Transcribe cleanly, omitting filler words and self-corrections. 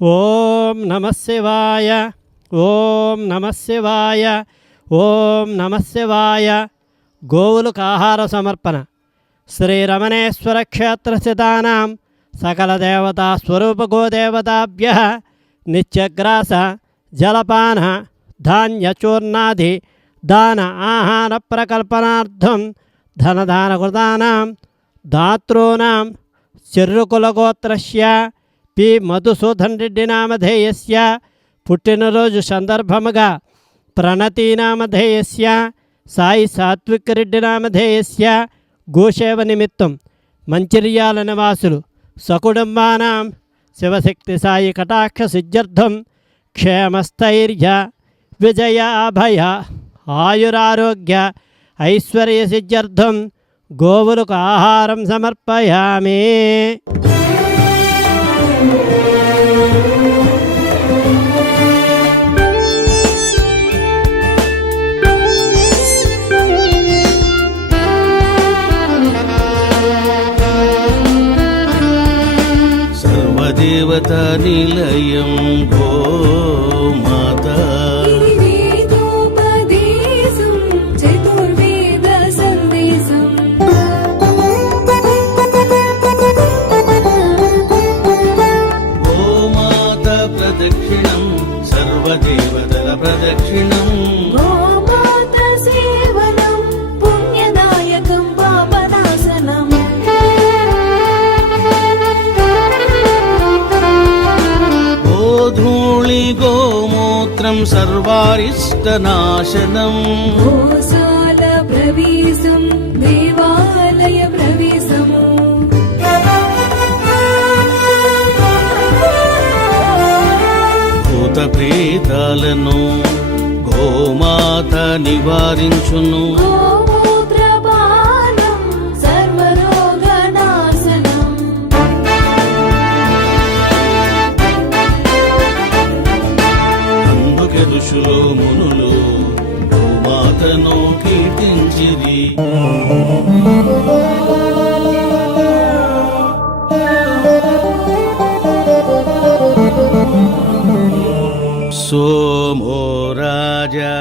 ఓం నమః శివాయ. ఓం నమః శివాయ. ఓం నమః శివాయ. గోవులకు ఆహార సమర్పణ. శ్రీరమణేశ్వర క్షేత్రస్థితానాం సకల దేవతా స్వరూప గోదేవతాభ్యః నిత్యగ్రాస జలపాన ధాన్యచూర్ణాది దాన ఆహార ప్రకల్పనార్థం ధనదానకృతానాం దాతॄణాం చిర్రుకులగోత్రస్య పి మధుసూదన్ రెడ్డి నామధేయస్య పుట్టినరోజు సందర్భముగా ప్రణతి నామధేయస్య సాయి సాత్విక్ రెడ్డి నామధేయస్య గోసేవ నిమిత్తం మంచిర్యాల నివాసులు సకుటుంబానాం శివశక్తి సాయి కటాక్ష సిద్ధ్యర్థం క్షేమస్థైర్య విజయ అభయ ఆయురారోగ్య ఐశ్వర్య సిద్ధ్యర్థం గోవులకు ఆహారం సమర్పయామి. సర్వదేవతా నిలయం గోమాత గోమాత ప్రదక్షిణం సర్వదేవతల ప్రదక్షిణం గోమూత్రం సర్వారిష్టనాశనం గోశాల ప్రవేశం దేవాలయ ప్రవేశము భూత ప్రేతాలను గోమాత నివారించును ఋషులు మునులు గోమాతను కీర్తించిరి. సోమో రాజా